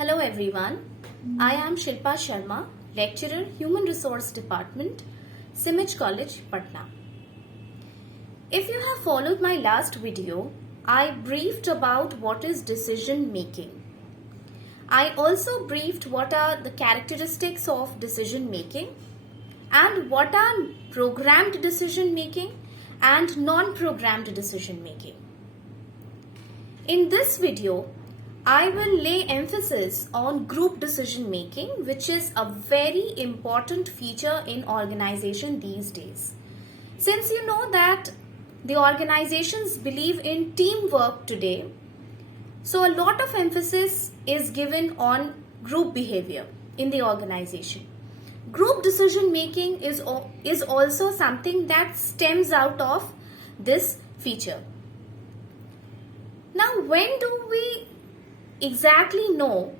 Hello everyone, I am Shilpa Sharma, lecturer, Human Resource Department, Cimage College, Patna. If you have followed my last video, I briefed about what is decision making. I also briefed what are the characteristics of decision making and what are programmed decision making and non-programmed decision making. In this video, I will lay emphasis on group decision making, which is a very important feature in organization these days. Since you know that the organizations believe in teamwork today, so a lot of emphasis is given on group behavior in the organization. Group decision making is also something that stems out of this feature. Now, when do we exactly know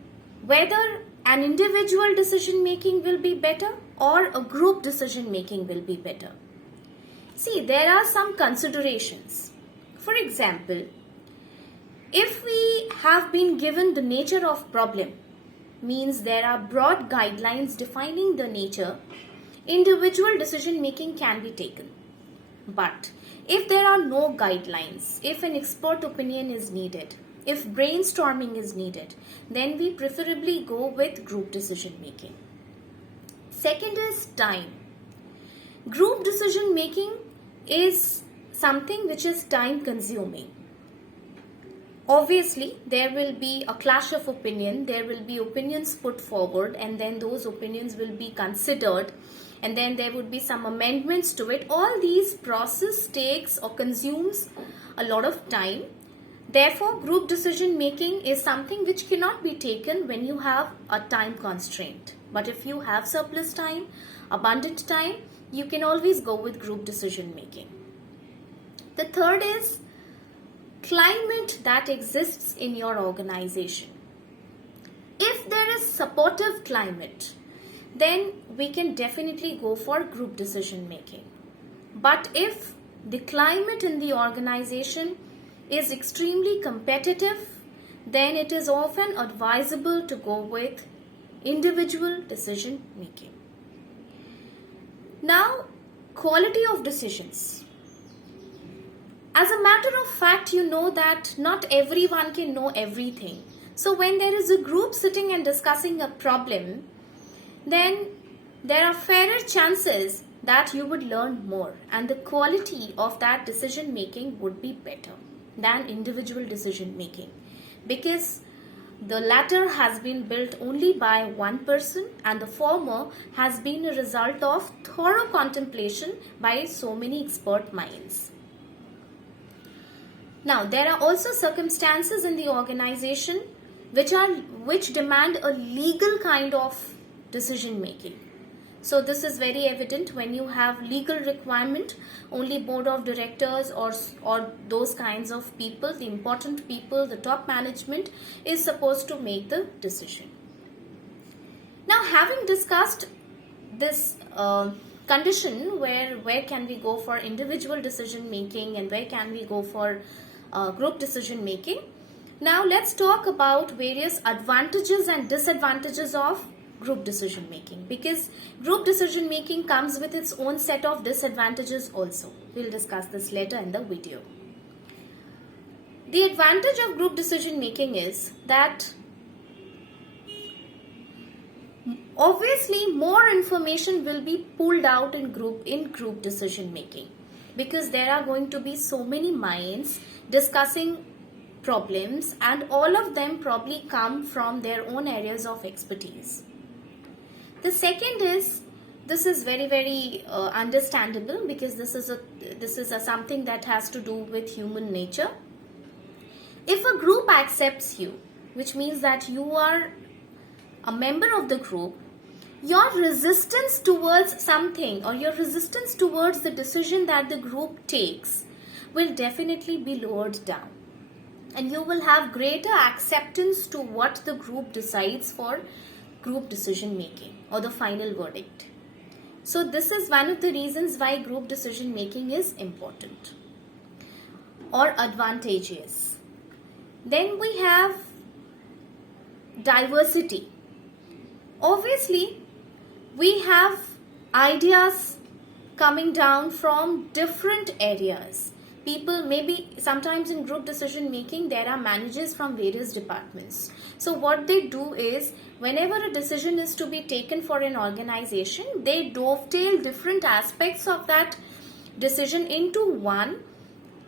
whether an individual decision making will be better or a group decision making will be better? See, there are some considerations. For example, if we have been given the nature of problem, means there are broad guidelines defining the nature, individual decision making can be taken. But if there are no guidelines, if an expert opinion is needed, if brainstorming is needed, then we preferably go with group decision making. Second is time. Group decision making is something which is time consuming. Obviously, there will be a clash of opinion, there will be opinions put forward, and then those opinions will be considered, and then there would be some amendments to it. All these process takes or consumes a lot of time. Therefore, group decision making is something which cannot be taken when you have a time constraint. But if you have surplus time, abundant time, you can always go with group decision making. The third is climate that exists in your organization. If there is supportive climate, then we can definitely go for group decision making. But if the climate in the organization is extremely competitive, then it is often advisable to go with individual decision making. Now, quality of decisions. As a matter of fact, you know that not everyone can know everything. So when there is a group sitting and discussing a problem, then there are fairer chances that you would learn more, and the quality of that decision making would be better than individual decision making, because the latter has been built only by one person and the former has been a result of thorough contemplation by so many expert minds. Now, there are also circumstances in the organization which demand a legal kind of decision making. So this is very evident when you have legal requirement. Only board of directors or those kinds of people, the important people, the top management is supposed to make the decision. Now, having discussed this condition where can we go for individual decision making and where can we go for group decision making, now let's talk about various advantages and disadvantages of group decision making, because group decision making comes with its own set of disadvantages also. We'll discuss this later in the video. The advantage of group decision making is that obviously more information will be pulled out in group decision making, because there are going to be so many minds discussing problems and all of them probably come from their own areas of expertise. The second is, this is very understandable, because this is something that has to do with human nature. If a group accepts you, which means that you are a member of the group, your resistance towards something or your resistance towards the decision that the group takes will definitely be lowered down, and you will have greater acceptance to what the group decides for group decision making or the final verdict. So this is one of the reasons why group decision making is important or advantageous. Then we have diversity. Obviously, we have ideas coming down from different areas. People, maybe sometimes in group decision making, there are managers from various departments. So what they do is, whenever a decision is to be taken for an organization, they dovetail different aspects of that decision into one,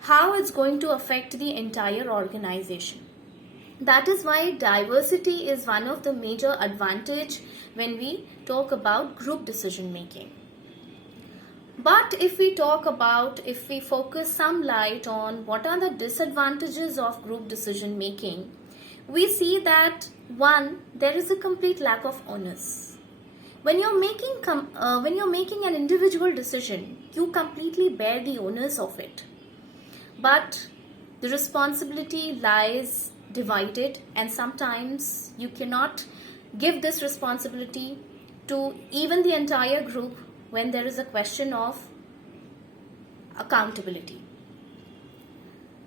how it's going to affect the entire organization. That is why diversity is one of the major advantage when we talk about group decision making. But if we focus some light on what are the disadvantages of group decision making, we see that one, there is a complete lack of onus. When you're making an individual decision, you completely bear the onus of it. But the responsibility lies divided, and sometimes you cannot give this responsibility to even the entire group when there is a question of accountability.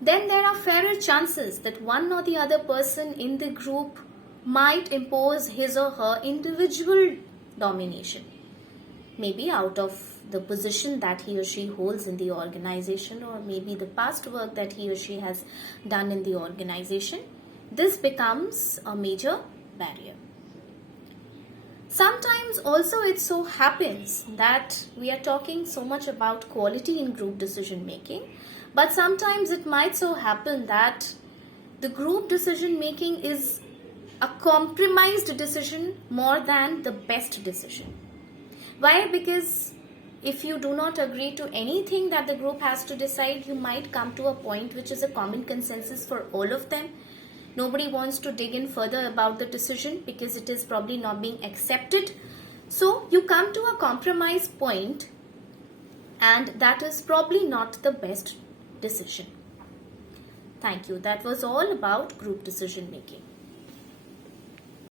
Then there are fairer chances that one or the other person in the group might impose his or her individual domination, maybe out of the position that he or she holds in the organization, or maybe the past work that he or she has done in the organization. This becomes a major barrier. Sometimes also it so happens that we are talking so much about quality in group decision making, but sometimes it might so happen that the group decision making is a compromised decision more than the best decision. Why? Because if you do not agree to anything that the group has to decide, you might come to a point which is a common consensus for all of them. Nobody wants to dig in further about the decision because it is probably not being accepted. So you come to a compromise point, and that is probably not the best decision. Thank you. That was all about group decision making.